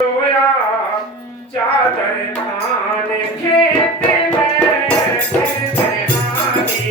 सोया चादर तान खेत में हानी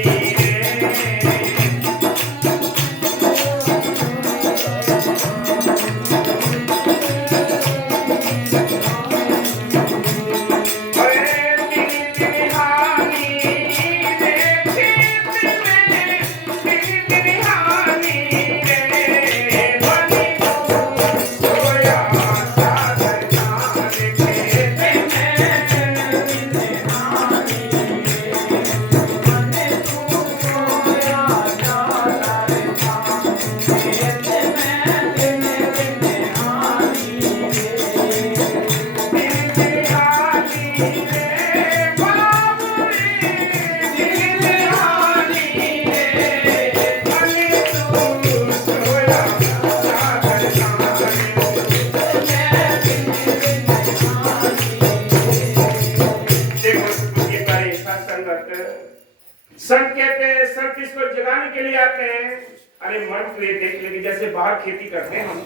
संत कहते हैं, संत इसको जगाने के लिए आते हैं। अरे मन को ये देख लेंगे, जैसे बाहर खेती करते हैं हम,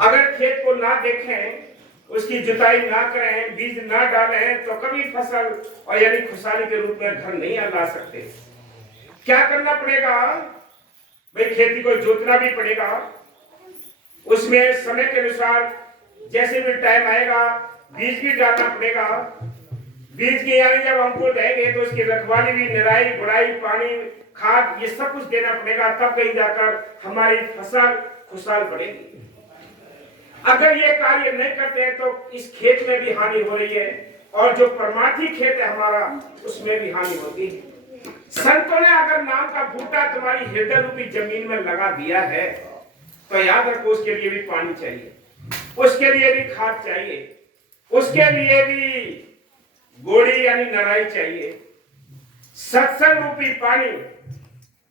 अगर खेत को ना देखें, उसकी जुताई ना करें, बीज ना डालें, तो कभी फसल और यानी खुशहाली के रूप में घर नहीं ला सकते। क्या करना पड़ेगा भाई? खेती को जोतना भी पड़ेगा, उसमें समय के अनुसार जैसे भी टाइम आएगा बीज भी डालना पड़ेगा। बीज की यानी जब हमको देंगे तो उसकी रखवाली भी, निराई गुड़ाई, पानी, खाद, ये सब कुछ देना पड़ेगा, तब कहीं जाकर हमारी फसल खुशहाल बढ़ेगी। अगर ये कार्य नहीं करते हैं तो इस खेत में भी हानि हो रही है, और जो परमार्थी खेत है हमारा, उसमें भी हानि होती है। संतों ने अगर नाम का बूटा तुम्हारी हृदय रूपी जमीन में लगा दिया है, तो याद रखो उसके लिए भी पानी चाहिए, उसके लिए भी खाद चाहिए, उसके लिए भी गोड़ी यानी नराई चाहिए। सत्संग रूपी पानी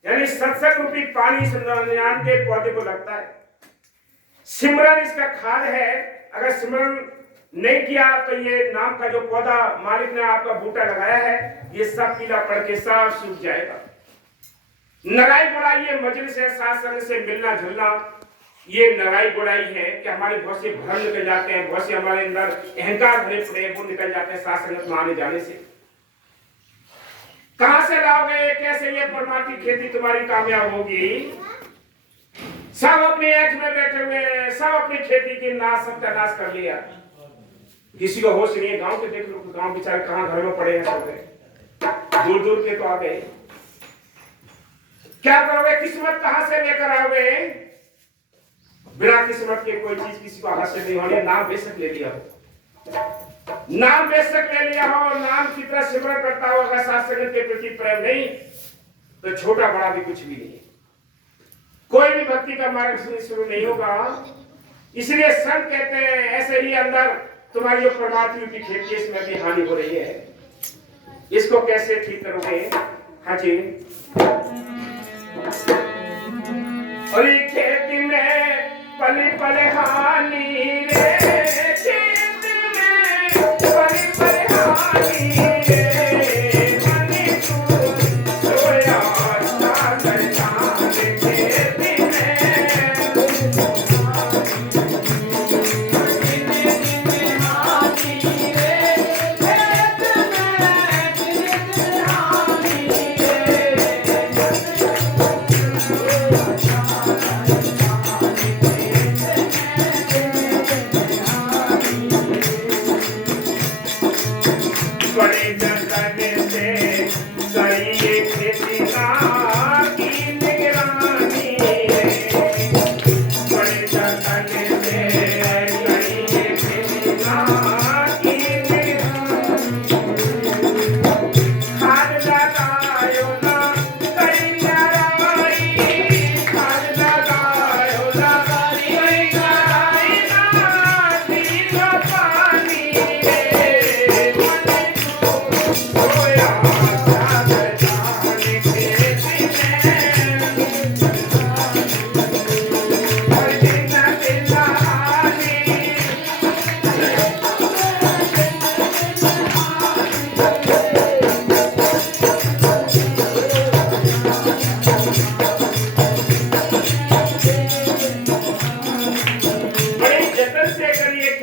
यानी सत्संग रूपी पानी ज्ञान के पौधे को लगता है। सिमरन इसका खाद है। अगर सिमरन नहीं किया तो ये नाम का जो पौधा मालिक ने आपका बूटा लगाया है, ये सब पीला पड़ के सब सूख जाएगा। नराई गुड़ाई ये मजलिस है, साथ संग से मिलना जुलना, ये नराई गुड़ाई है कि हमारे बहुत से भ्रम निकल जाते हैं, बहुत से हमारे अंदर अहंकार भरे पड़े वो निकल जाते हैं साथ संगत में आने जाने से। कहां से लाओगे? कैसे ये परमार्थी खेती तुम्हारी कामयाब होगी? सब अपनी एज में बैठे हुए, सब अपनी खेती की सत्यानाश कर लिया, किसी को होश नहीं है। गांव के देख लो, गांव बेचारे कहां घर में पड़े हैं, सब दूर दूर के तो आ गए। क्या करोगे? किस्मत कहां से लेकर आओगे? बिना किस्मत के कोई चीज किसी को हासिल नहीं होनी। नाम बेशक ले लिया हो, नाम बेशक ले लिया हो, नाम की तरह सिमरन करता हो, अगर साथ संगत के प्रति प्रेम नहीं, तो छोटा बड़ा भी कुछ भी नहीं है। कोई भी भक्ति का मार्ग शुरू नहीं होगा। इसलिए संत कहते हैं ऐसे ही अंदर तुम्हारी जो परमात्मा की खेती, इसमें भी हानि हो रही है। इसको कैसे ठीक करोगे? हाँ जी, और ये खेती में पल पल हानि रे, खेत में पल पल हानि रे, मनी तू सोया चादर तान खेत में, हानि रे, खेत में हानि रे।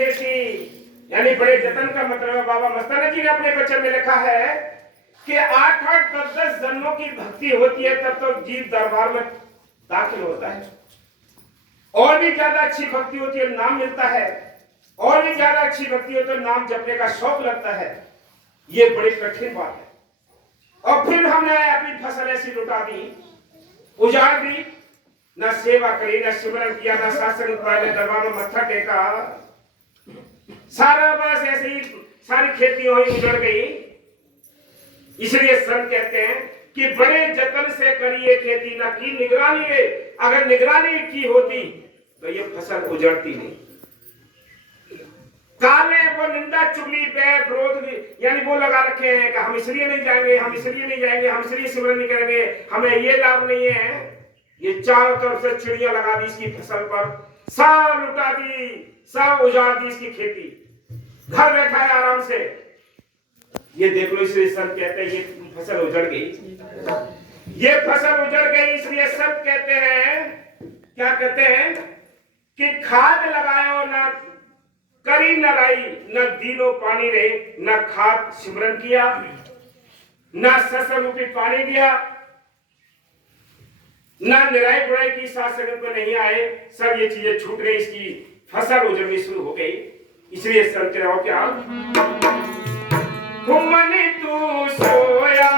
खेती, यानी बड़े जतन का मतलब बाबा मस्ताना जी ने अपने वचन में लिखा है कि 8-8 10-10 जन्मों की भक्ति होती है तब तो जीव दरबार में दाखिल होता है। और भी ज्यादा अच्छी भक्ति होती है, नाम मिलता है, और भी ज्यादा अच्छी भक्ति हो तो नाम जपने का शौक लगता है। ये बड़ी कठिन बात है। और फिर हमने अपनी फसल ऐसी लुटा दी, उजाड़ दी, न सेवा करी, न सिमरन किया, न शासन पढ़ाया, दरबार में मत्था टेका, सारा बस ऐसे ही सारी खेती हुई उजड़ गई। इसलिए संत कहते हैं कि बड़े जतन से करिए खेती, न की निगरानी है। अगर निगरानी की होती तो ये फसल उजड़ती नहीं। काले वो निंदा चुगली बैर विरोध यानी वो लगा रखे हैं कि हम इसलिए नहीं जाएंगे, हम इसलिए नहीं जाएंगे, हम इसलिए सिमरन नहीं करेंगे, हमें ये लाभ नहीं है। ये चारों तरफ से चिड़िया लगा दी इसकी फसल पर, सब लुटा दी, सब उजाड़ दी इसकी खेती, घर बैठा है आराम से। ये देख लो, इसलिए संत कहते हैं ये फसल उजड़ गई, ये फसल उजड़ गई। इसलिए संत कहते हैं, क्या कहते हैं कि खाद लगायो ना करी न लाई, न दीनो पानी रहे, न खाद सिमरन किया, न ससल रूपी पानी दिया, न निराई बुराई की साथ संगत में नहीं आए, सब ये चीजें छूट गई, इसकी फसल उजड़नी शुरू हो गई। इसलिए संत कह रहा हूं क्या, घुमनी तू सोया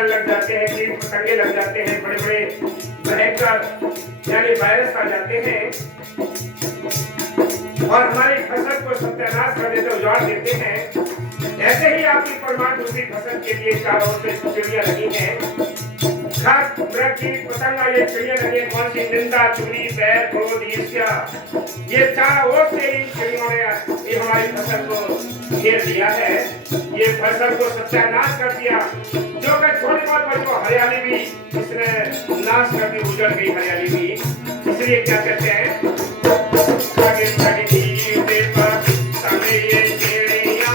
लग जाते हैं, कीट पतंगे लग जाते हैं, बड़े बड़े भयंकर यानी वायरस आ जाते हैं और हमारी फसल को सत्यानाश कर देते, उजाड़ देते हैं। ऐसे ही आपकी परमाणु रूपी फसल के लिए चारों ओर से चिड़िया लगी हैं, खास मृग कीट पतंगा, ये चिड़िया लगी है। कौन सी? निंदा, चुगली, बैर, क्रोध, ईर्ष्या, ये चारों ओर से इन चिड़ियों ने ये हमारी फसल को घेर दिया है, ये फसल को सत्यानाश कर दिया। जो कि थोड़ी बहुत पर को हरियाली भी इसने नाश कर दी, उजड़ गई हरियाली भी। इसलिए क्या कहते हैं, आगे बढ़ी पेपर समय ये चिड़िया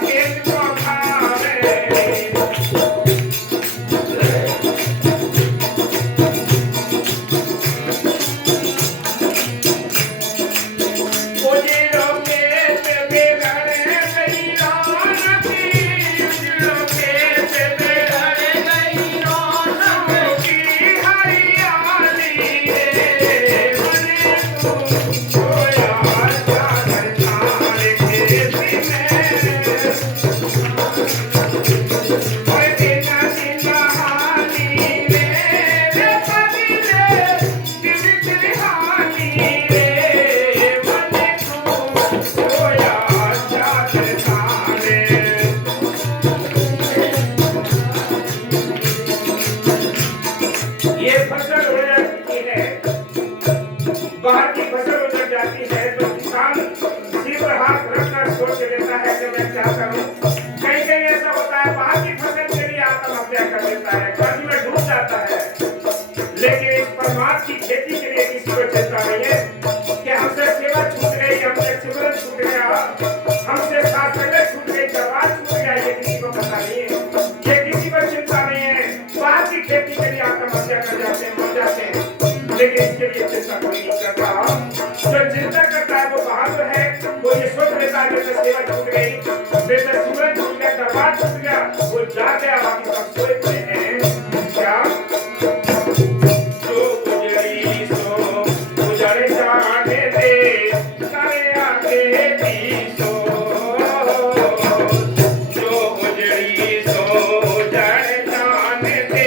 खेत को खावे, ये फसल उड़ जाती है, बाहर की फसल उड़ जाती है, तो किसान सिर पर हाथ रखकर सोच लेता है कि मैं क्या करूं। कहीं कहीं ऐसा होता है बाहर की फसल के लिए आत्महत्या कर लेता है, कर्ज में डूब जाता है। लेकिन इस परमात्मा की खेती के लिए किसी को चिंता नहीं है कि हमसे सेवा छूट गई, हमसे सिमरन छूट गया, हमसे साधना छूट गई, दरबार छूट गया, ये किसी को पता नहीं है, ये किसी को चिंता नहीं है। बाहर की खेती के लिए आत्महत्या कर जाते हैं, मर जाते हैं, लेकिन इसके लिए चिंता कोई नहीं करता। जो चिंता करता है वो बाहर है, वो ये सोच लेता है जैसे सेवा छूट गई, जैसे सिमरन छूट गया, दरबार छूट गया, वो जा गया, बाकी सब सोए पड़े हैं। क्या जाने दे करे आगे पीछो, जो उजड़ी सो जड़ जाने दे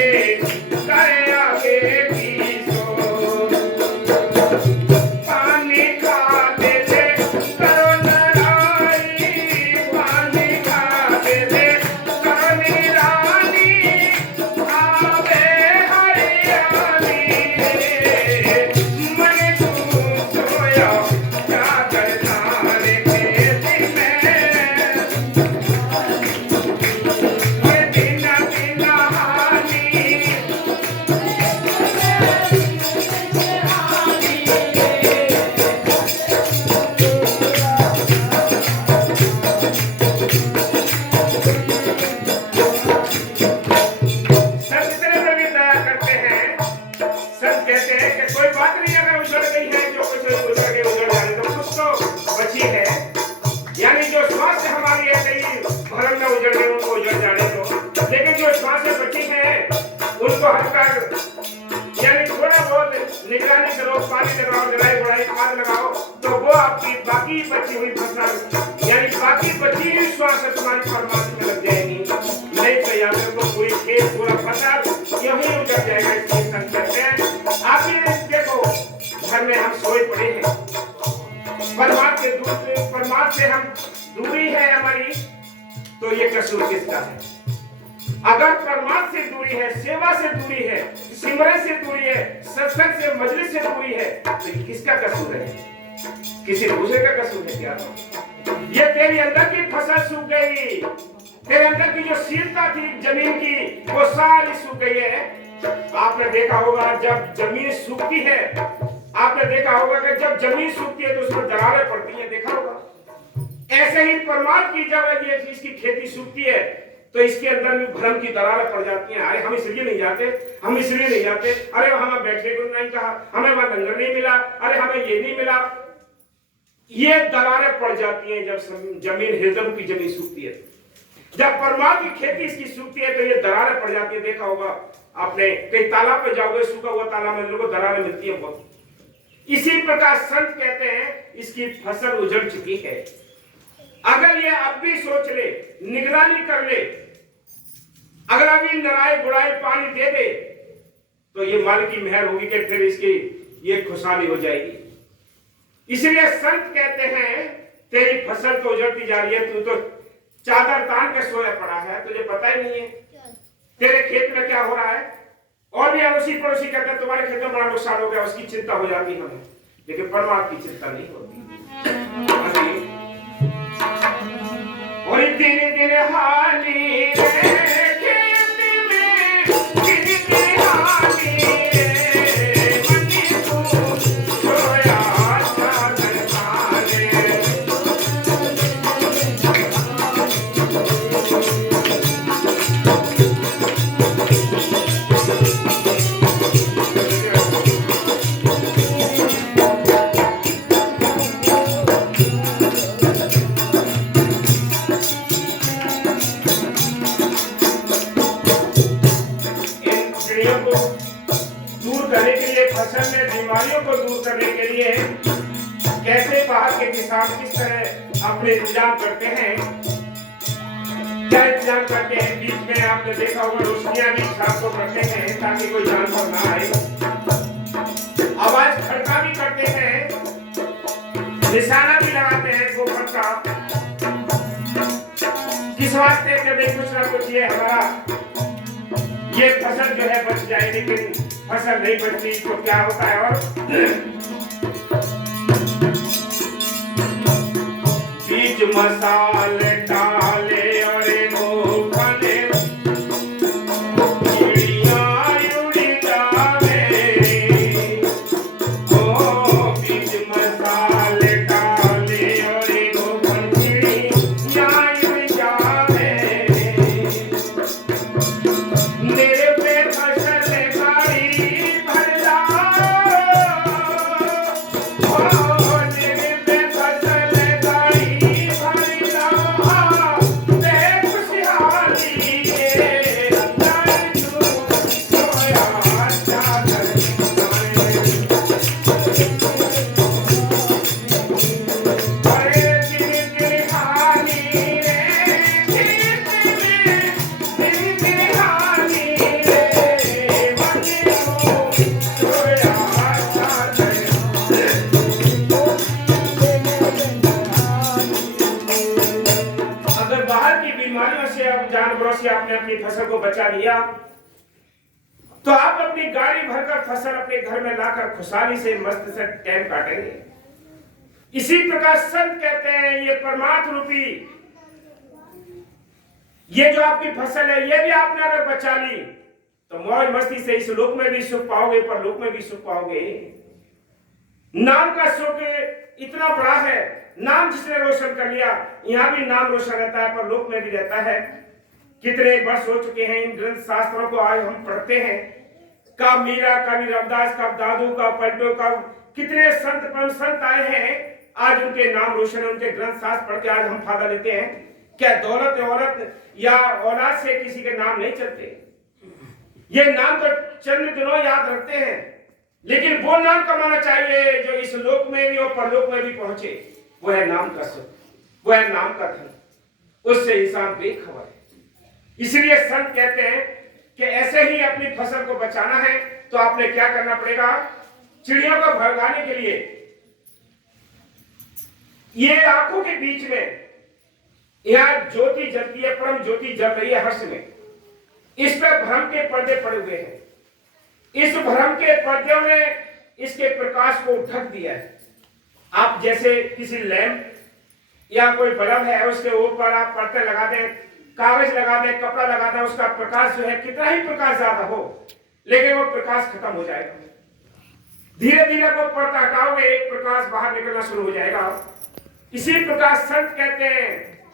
करे आगे पीछो। पानी खा दे दे करो लड़ाई, पानी खा दे दे करो निरानी, आवे हरियाली निगरानी करो, पानी लगाओ, दवाई बुड़ाई खाद लगाओ, तो वो आपकी बाकी बची हुई फसल यानी बाकी बची हुई श्वास तुम्हारी परमात्मा में लग जाएगी। नहीं तो या फिर वो पूरी खेत पूरा फसल यही उजड़ जाएगा। इसलिए संकट है। आप ये देखो, घर में हम सोए पड़े हैं, परमात्मा से हम दूरी है हमारी, तो ये कसूर किसका है? अगर परमात्मा से दूरी है, सेवा से दूरी है, सिमरन से दूरी है, सत्संग से मजलिस से दूरी है, तो किसका कसूर है? किसी दूसरे का कसूर है क्या? ये तेरी अंदर की फसल सूख गई, तेरे अंदर की जो शीलता थी जमीन की वो सारी सूख गई है। आपने देखा होगा जब जमीन सूखती है, आपने देखा होगा कि जब जमीन सूखती है तो उसमें दरारें पड़ती हैं, देखा होगा। ऐसे ही परमात्मा की जब ये इसकी खेती सूखती है तो इसके अंदर भी भ्रम की दरारें पड़ जाती हैं। अरे हम इसलिए नहीं जाते, हम इसलिए नहीं जाते, अरे हमें बैठने को नहीं कहा, हमें वहां लंगर नहीं मिला, अरे हमें ये नहीं मिला। ये दरारें पड़ जाती हैं जब जमीन हृदय की जमीन सूखती है। जब परमात्मा की खेती इसकी सूखती है तो ये दरारें पड़ जाती है। देखा होगा आपने, कहीं तालाब पे जाओगे, सूखा हुआ तालाब में लोगों को दरारें मिलती है बहुत। इसी प्रकार संत कहते हैं इसकी फसल उजड़ चुकी है। अगर ये अब भी सोच ले, निगरानी कर ले, अगर अभी नराए बुराए पानी दे दे, तो ये मालिक की मेहर होगी कि फिर इसकी ये खुशहाली हो जाएगी। इसलिए संत कहते हैं तेरी फसल तो उजड़ती जा रही है, तू तो चादर तान के सोया पड़ा है, तुझे पता ही नहीं है तेरे खेत में क्या हो रहा है। और भी अड़ोसी पड़ोसी कहते हैं तुम्हारे खेत में बड़ा नुकसान हो गया, उसकी चिंता हो जाती है हमें, लेकिन परमात्मा की चिंता नहीं होती। और दिन दिन हाली बीमारियों को दूर करने के लिए कैसे बाहर के किसान किस तरह अपने इंतजाम करते हैं, क्या इंतजाम करते हैं। बीच में आपने देखा होगा रोशनियां भी शाम को करते हैं ताकि कोई जानवर ना आए, आवाज खड़का भी करते हैं, निशाना भी लगाते हैं गोबर का, किस वास्ते के भाई कुछ ना कुछ ये हमारा ये फसल जो है बच जाए। लेकिन फसल नहीं बढ़ती तो क्या होता है? और बीज मसाल डाले और गोफने चिड़िया उड़ जावे। ओ बीज मसाल डाले और गोफन चिड़िया उड़ जावे। मेरे पे फसल गाड़ी भर लाओ। ओ मेरे पे फसल गाड़ी भर लाओ। मैं खुशहाली के अंदर सोया चादर अरे दिल की हानी रे खेत में, दिल की हानी रे मजनू सोया चादर। अगर बाहर की बीमारियों से अब जानवरों से आपने अपनी फसल को बचा लिया तो आप अपनी गाड़ी भरकर फसल अपने घर में लाकर खुशहाली से मस्त से टाइम काटेंगे। इसी प्रकार संत कहते हैं ये परमात्म रूपी ये जो आपकी फसल है ये भी आपने अगर बचा ली तो मौज मस्ती से इस लोक में भी सुख पाओगे, परलोक में भी सुख पाओगे। नाम का सुख इतना बड़ा है, नाम जिसने रोशन कर लिया यहां भी नाम रोशन रहता है, परलोक में भी रहता है। कितने वर्ष हो चुके हैं इन ग्रंथ शास्त्रों को आज हम पढ़ते हैं। कब मीरा, कभी रविदास, कब दादू, कब पलटो, कब कितने संत परम संत आए हैं। आज उनके नाम रोशन, उनके ग्रंथ शास्त्र पढ़ के आज हम फायदा लेते हैं। क्या दौलत औरत या औलाद से किसी के नाम नहीं चलते? ये नाम तो चंद दिनों याद रखते हैं, लेकिन वो नाम कमाना चाहिए जो इस लोक में भी और परलोक में भी पहुंचे। वो है नाम का सुख, वो है नाम का धन, उससे इंसान बेखबर है। इसलिए संत कहते हैं कि ऐसे ही अपनी फसल को बचाना है तो आपने क्या करना पड़ेगा? चिड़ियों को भगाने के लिए ये आंखों के बीच में यहां ज्योति जलती है, परम ज्योति जल रही है हर्ष में। इस पर भ्रम के पर्दे पड़े हुए हैं। इस भ्रम के पर्दों ने इसके प्रकाश को ढक दिया है। आप जैसे किसी लैंप या कोई बल्ब है उसके ऊपर आप पर्दे लगा दें, कागज लगा दें, कपड़ा लगा दें, उसका प्रकाश जो है कितना ही प्रकाश ज्यादा हो लेकिन वो प्रकाश खत्म हो जाएगा। धीरे धीरे वो पर्दा हटाओगे एक प्रकाश बाहर निकलना शुरू हो जाएगा। इसी प्रकार संत कहते हैं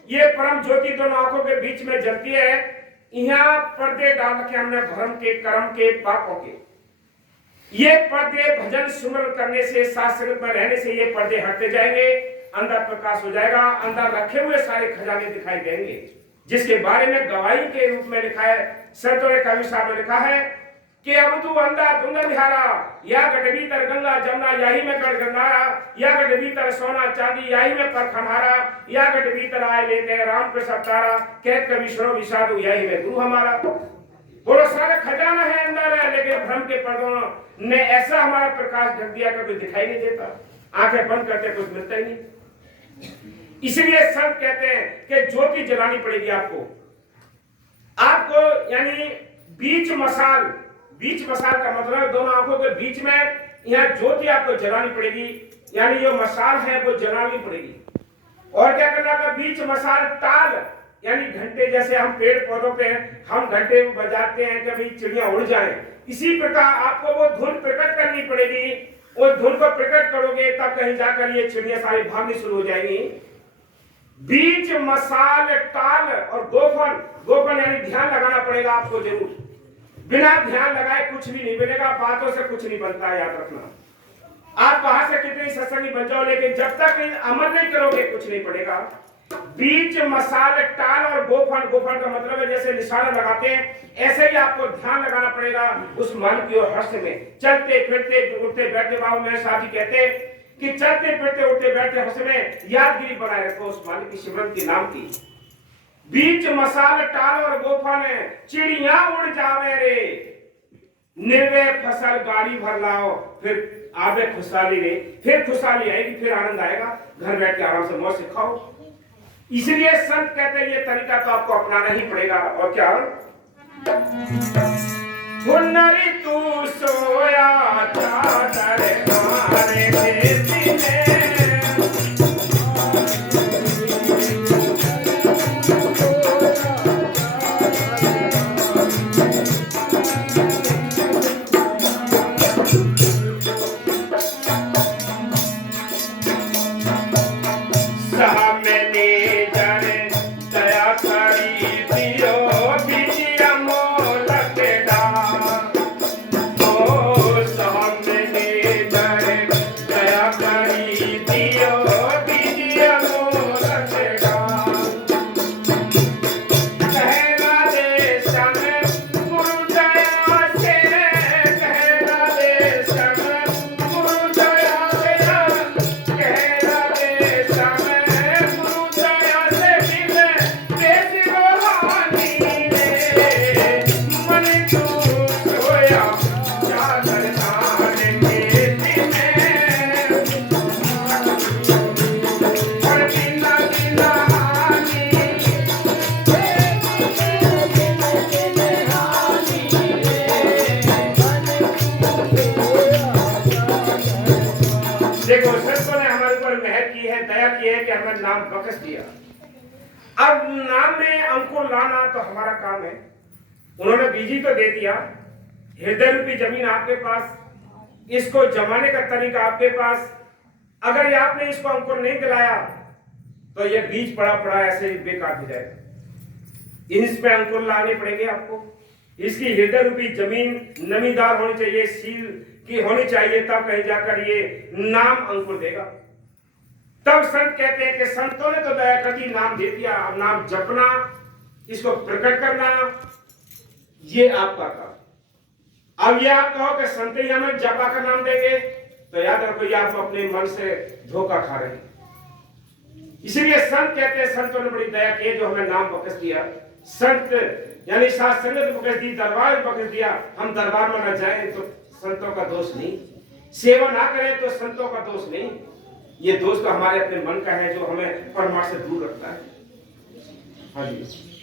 ये परम ज्योति दोनों आंखों के बीच में जलती है। यहाँ पर्दे डाल के हमने भ्रम के, कर्म के, पापों के, ये पर्दे भजन सुमरन करने से, साथ संगत में रहने से ये पर्दे हटते जाएंगे। अंदर प्रकाश हो जाएगा, अंदर रखे हुए सारे खजाने दिखाई देंगे, जिसके बारे में गवाही के रूप में लिखा है। संतों ने, कवि साहब ने लिखा है कि अब तू अंधा धुंधल निहारा, या गढ़ भीतर गंगा जमुना यही में गढ़ गंधारा, या गढ़ भीतर सोना चांदी यही में पर खंडारा, या गढ़ भीतर आए लेते हैं राम प्रसाद तारा, कहत कवि सुनो विषादु यही में गुरु हमारा। बोलो सारे खजाना है अंदर है, लेकिन भ्रम के पर्दों ने ऐसा हमारा प्रकाश ढक दिया कि कुछ दिखाई नहीं देता, आंखें बंद करते कुछ मिलता ही नहीं। इसलिए संत कहते हैं कि ज्योति जलानी पड़ेगी आपको, यानी बीच मसाल। बीच मसाल का मतलब दोनों आंखों के बीच में यहाँ ज्योति आपको जलानी पड़ेगी, यानी जो मसाल है वो जलानी पड़ेगी। और क्या करना होगा? बीच मसाल टाल, यानी घंटे, जैसे हम पेड़ पौधों पे हम घंटे बजाते हैं कि भाई चिड़िया उड़ जाए, इसी प्रकार आपको वो धुन प्रकट करनी पड़ेगी। वो धुन को प्रकट करोगे तब कहीं जाकर ये चिड़िया सारी भागनी शुरू हो जाएंगी। बीच मसाल टाल और गोफन, गोफन यानी ध्यान लगाना पड़ेगा आपको जरूर। बिना ध्यान लगाए कुछ भी नहीं बनेगा, बातों से कुछ नहीं बनता है, याद रखना। आप बाहर से कितनी सत्संगी बन जाओ, लेकिन जब तक अमल नहीं करोगे कुछ नहीं पड़ेगा। बीच मसाल टाल और गोफन, गोफन का मतलब है जैसे निशाना लगाते हैं, ऐसे ही आपको ध्यान लगाना पड़ेगा उस मन की ओर हर्ष में। चलते फिरते उठते बैठते, बाबू मेरे साथी कहते कि चलते फिरते उठते बैठते हर्ष में यादगिरी बनाए रखो उस मालिक की, सिमरन की, नाम की। बीच मसाल टाल और गोफन, चिड़िया उड़ जावे रे, निर्वय फसल गाड़ी भर लाओ, फिर आवे खुशहाली रे, फिर खुशहाली आएगी, फिर आनंद आएगा, घर बैठ के आराम से मौज से खाओ। इसलिए संत कहते हैं ये तरीका तो आपको अपनाना ही पड़ेगा। और क्या हुनरी तू सोया चादर मारे देती ने देखो संतों ने हमारे ऊपर मेहर की है, दया की है कि हमें नाम बख्श दिया। अब नाम में अंकुर लाना तो हमारा काम है। उन्होंने बीजी तो दे दिया, हृदय रूपी जमीन आपके पास, इसको जमाने का तरीका आपके पास। अगर ये आपने इसको अंकुर नहीं दिलाया तो ये बीज पड़ा पड़ा ऐसे बेकार हो जाएगा। इसमें अंकुर लाने पड़ेंगे आपको। इसकी हृदय रूपी जमीन नमीदार होनी चाहिए, सील की होनी चाहिए, तब कहीं जाकर ये नाम अंकुर देगा। तब संत कहते हैं कि संतों ने तो दया कर दी, नाम दे दिया, अब नाम जपना, इसको प्रकट करना, ये आपका काम। अब ये आप कहो कि संत ही हमें जपा का नाम देंगे, तो याद रखो ये आप अपने मन से धोखा खा रहे हैं। इसलिए संत कहते हैं, संतों ने बड़ी दया की जो हमें नाम बख्श दिया। संत यानी साथ संगत बख्श दी, दरबार बख्श दिया। हम दरबार में न जाएं तो संतों का दोष नहीं, सेवा ना करें तो संतों का दोष नहीं, ये दोष तो हमारे अपने मन का है जो हमें परमार्थ से दूर रखता है। हाँ जी।